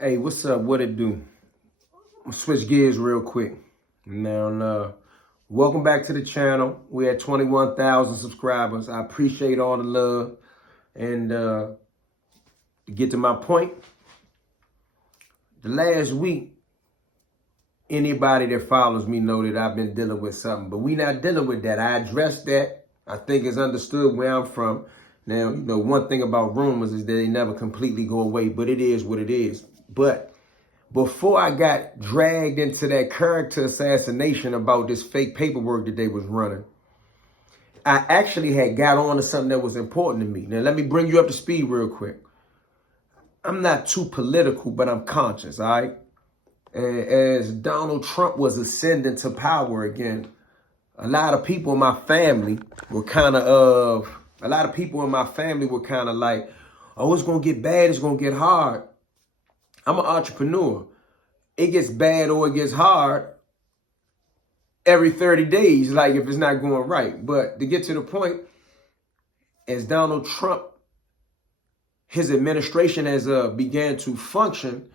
Hey, what's up? What it do? I'm gonna switch gears real quick. Now, welcome back to the channel. We're at 21,000 subscribers. I appreciate all the love. And to get to my point, the last week, anybody that follows me know that I've been dealing with something. But we not dealing with that. I addressed that. I think it's understood where I'm from. Now, one thing about rumors is that they never completely go away, but it is what it is. But before I got dragged into that character assassination about this fake paperwork that they was running, I actually had got on to something that was important to me. Now, let me bring you up to speed real quick. I'm not too political, but I'm conscious, all right? And as Donald Trump was ascending to power again, a lot of people in my family were kind of like, oh, it's going to get bad. It's going to get hard. I'm an entrepreneur. It gets bad or it gets hard every 30 days, like if it's not going right. But to get to the point, as Donald Trump, his administration has began to function,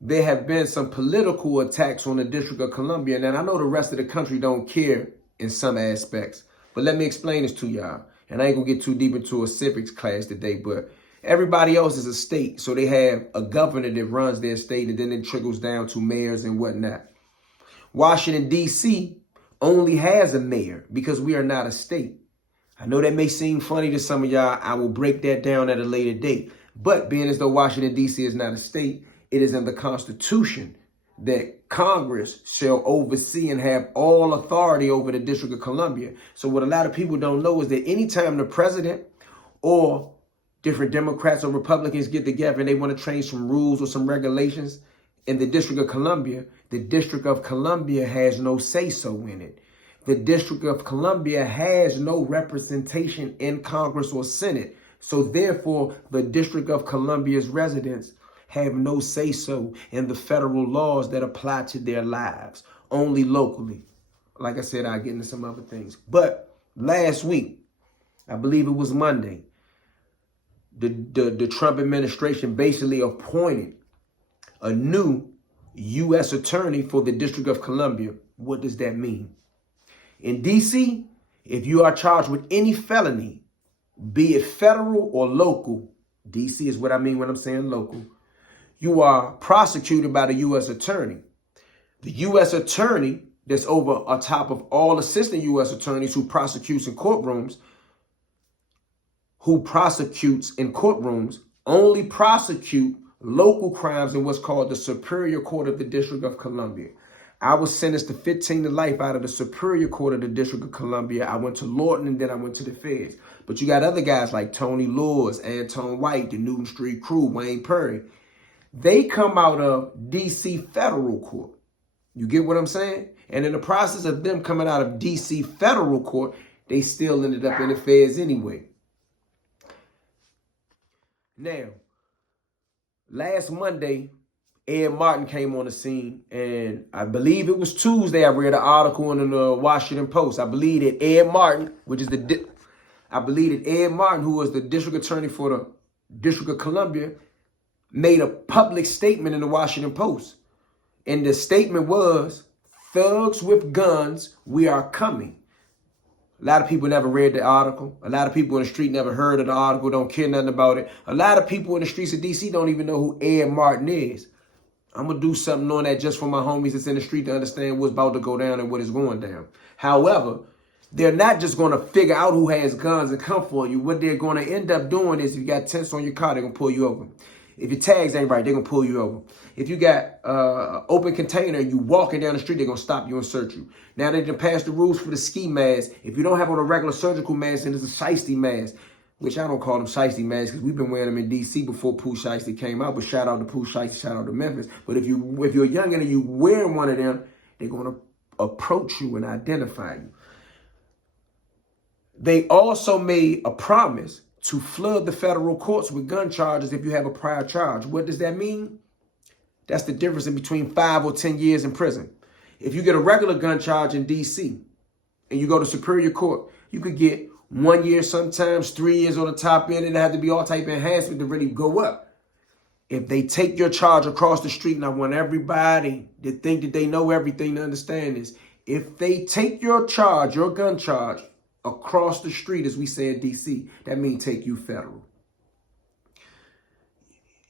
there have been some political attacks on the District of Columbia. And I know the rest of the country don't care in some aspects. But let me explain this to y'all. And I ain't going to get too deep into a civics class today, but everybody else is a state. So they have a governor that runs their state, and then it trickles down to mayors and whatnot. Washington, D.C. only has a mayor because we are not a state. I know that may seem funny to some of y'all. I will break that down at a later date. But being as though Washington, D.C. is not a state, it is in the Constitution that Congress shall oversee and have all authority over the District of Columbia. So what a lot of people don't know is that anytime the president or different Democrats or Republicans get together and they want to change some rules or some regulations in the District of Columbia, the District of Columbia has no say-so in it. The District of Columbia has no representation in Congress or Senate. So therefore, the District of Columbia's residents have no say-so in the federal laws that apply to their lives, only locally. Like I said, I'll get into some other things. But last week, I believe it was Monday, the Trump administration basically appointed a new U.S. attorney for the District of Columbia. What does that mean? In D.C., if you are charged with any felony, be it federal or local, D.C. is what I mean when I'm saying local, you are prosecuted by the U.S. attorney. The U.S. attorney that's over on top of all assistant U.S. attorneys who prosecutes in courtrooms, only prosecute local crimes in what's called the Superior Court of the District of Columbia. I was sentenced to 15 to life out of the Superior Court of the District of Columbia. I went to Lorton and then I went to the feds. But you got other guys like Tony Lewis, Anton White, the Newton Street Crew, Wayne Perry. They come out of D.C. federal court. You get what I'm saying? And in the process of them coming out of D.C. federal court, they still ended up in the feds anyway. Now, last Monday, Ed Martin came on the scene, and I believe it was Tuesday. I read an article in the Washington Post. I believe that Ed Martin, who was the district attorney for the District of Columbia, made a public statement in the Washington Post. And the statement was, thugs with guns, we are coming. A lot of people never read the article. A lot of people in the street never heard of the article, don't care nothing about it. A lot of people in the streets of D.C. don't even know who Ed Martin is. I'm going to do something on that just for my homies that's in the street to understand what's about to go down and what is going down. However, they're not just going to figure out who has guns and come for you. What they're going to end up doing is if you got tents on your car, they're going to pull you over. If your tags ain't right, they're going to pull you over. If you got open container and you walking down the street, they're going to stop you and search you. Now they done passed the rules for the ski mask. If you don't have on a regular surgical mask, then it's a shiesty mask, which I don't call them shiesty masks because we've been wearing them in D.C. before Pooh Shiesty came out. But shout out to Pooh Shiesty, shout out to Memphis. But if you're young and you wearing one of them, they're going to approach you and identify you. They also made a promise to flood the federal courts with gun charges if you have a prior charge. What does that mean? That's the difference in between 5 or 10 years in prison. If you get a regular gun charge in D.C. and you go to Superior Court, you could get 1 year, sometimes 3 years on the top end, and it had to be all type of enhancement to really go up. If they take your charge across the street, and I want everybody that think that they know everything to understand this. If they take your charge, your gun charge, across the street, as we say in D.C., that means take you federal.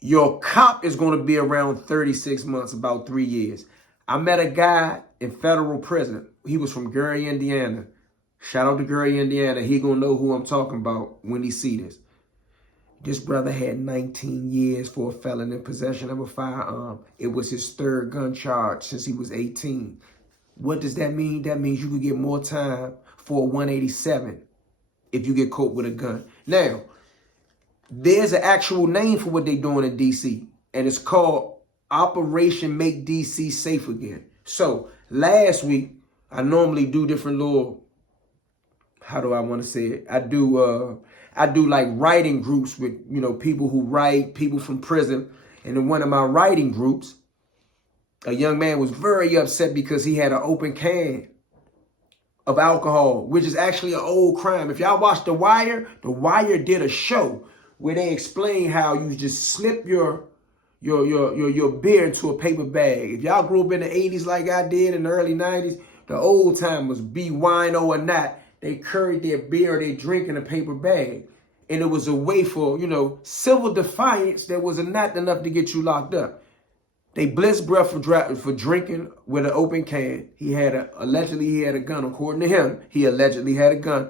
Your cop is going to be around 36 months, about 3 years. I met a guy in federal prison. He was from Gary, Indiana. Shout out to Gary, Indiana. He going to know who I'm talking about when he see this. This brother had 19 years for a felon in possession of a firearm. It was his third gun charge since he was 18. What does that mean? That means you could get more time for a 187 if you get caught with a gun. Now, there's an actual name for what they're doing in D.C., and it's called Operation Make D.C. Safe Again. So last week, I normally do different little, how do I want to say it? I do like writing groups with, you know, people who write, people from prison. And in one of my writing groups, a young man was very upset because he had an open can of alcohol, which is actually an old crime. If y'all watch The Wire did a show where they explain how you just slip your beer into a paper bag. If y'all grew up in the 80s like I did in the early 90s, the old timers, be wino or not, they carried their beer or their drink in a paper bag. And it was a way for, you know, civil defiance that was not enough to get you locked up. They blitzed breath for drinking with an open can. Allegedly he had a gun. According to him, he allegedly had a gun.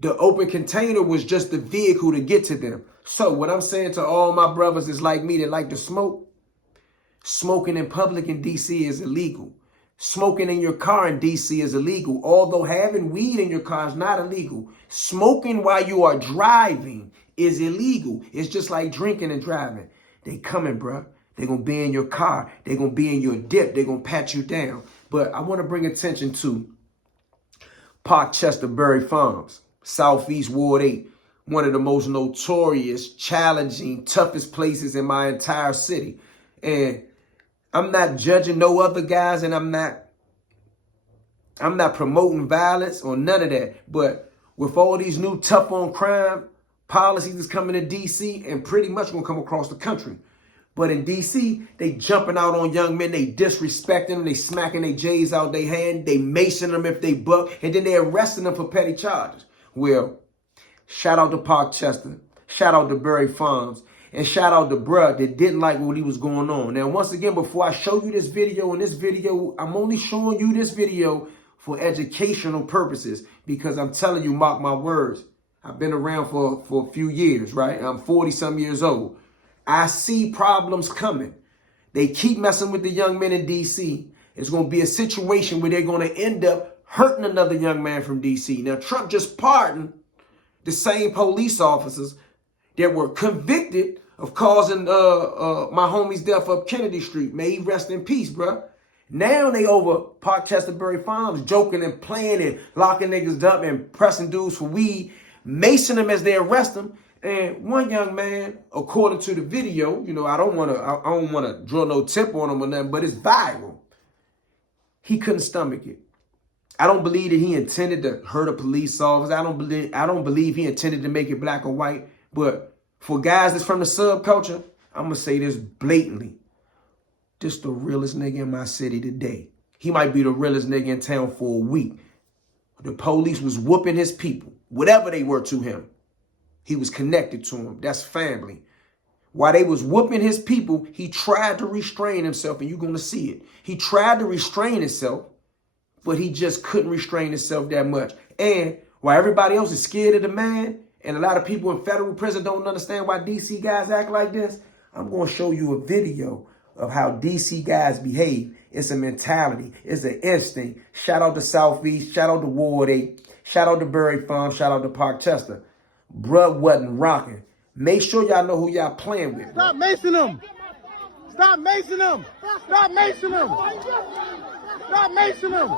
The open container was just the vehicle to get to them. So what I'm saying to all my brothers is like me that like to smoke. Smoking in public in D.C. is illegal. Smoking in your car in D.C. is illegal. Although having weed in your car is not illegal. Smoking while you are driving is illegal. It's just like drinking and driving. They coming, bruh. They're going to be in your car. They're going to be in your dip. They're going to pat you down. But I want to bring attention to Parkchester Berry Farms, Southeast Ward 8, one of the most notorious, challenging, toughest places in my entire city. And I'm not judging no other guys, and I'm not promoting violence or none of that. But with all these new tough on crime policies that's coming to D.C. and pretty much going to come across the country. But in D.C., they jumping out on young men. They disrespecting them. They smacking their J's out their hand. They macing them if they buck. And then they arresting them for petty charges. Well, shout out to Parkchester. Shout out to Berry Farms. And shout out to bruh that didn't like what he was going on. Now, once again, before I show you this video, I'm only showing you this video for educational purposes. Because I'm telling you, mark my words, I've been around for a few years, right? I'm 40-some years old. I see problems coming. They keep messing with the young men in D.C. It's going to be a situation where they're going to end up hurting another young man from D.C. Now, Trump just pardoned the same police officers that were convicted of causing my homie's death up Kennedy Street. May he rest in peace, bruh. Now they over Parkchester Berry Farms joking and playing and locking niggas up and pressing dudes for weed, macing them as they arrest them. And one young man, according to the video, you know, I don't want to draw no tip on him or nothing, but it's viral. He couldn't stomach it. I don't believe that he intended to hurt a police officer. I don't believe he intended to make it black or white. But for guys that's from the subculture, I'm gonna say this blatantly. This the realest nigga in my city today. He might be the realest nigga in town for a week. The police was whooping his people, whatever they were to him. He was connected to him. That's family. While they was whooping his people, he tried to restrain himself, and you're going to see it. He tried to restrain himself, but he just couldn't restrain himself that much. And while everybody else is scared of the man, and a lot of people in federal prison don't understand why D.C. guys act like this, I'm going to show you a video of how D.C. guys behave. It's a mentality. It's an instinct. Shout out to Southeast. Shout out to Ward 8. Shout out to Berry Farm. Shout out to Parkchester. Bruh wasn't rocking. Make sure y'all know who y'all playing with. Stop macing them. Stop macing them. Stop macing them. Stop macing them.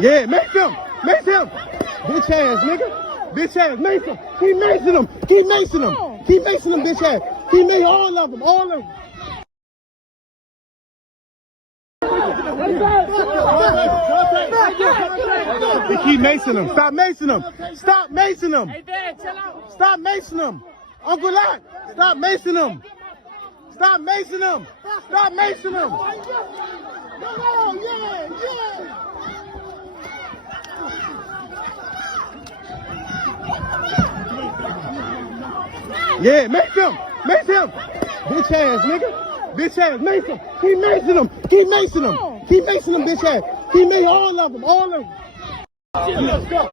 Yeah, mace him. Mace him. Bitch ass, nigga. Bitch ass, mace him. Keep macing them. Keep macing them. Keep macing them, bitch ass. Keep macing all of them. All of them. And keep macing him. Stop macing him. Stop macing him. Hey, Dad, chill out. Stop macing him. Uncle Lot, stop macing him. Stop macing him. Stop macing him. Yeah, mace him. Mace him. Bitch ass, nigga. Bitch ass, mace him. Keep macing him. Keep macing him. Keep macing him, bitch ass. Keep macing all of them. All of them. Let's go.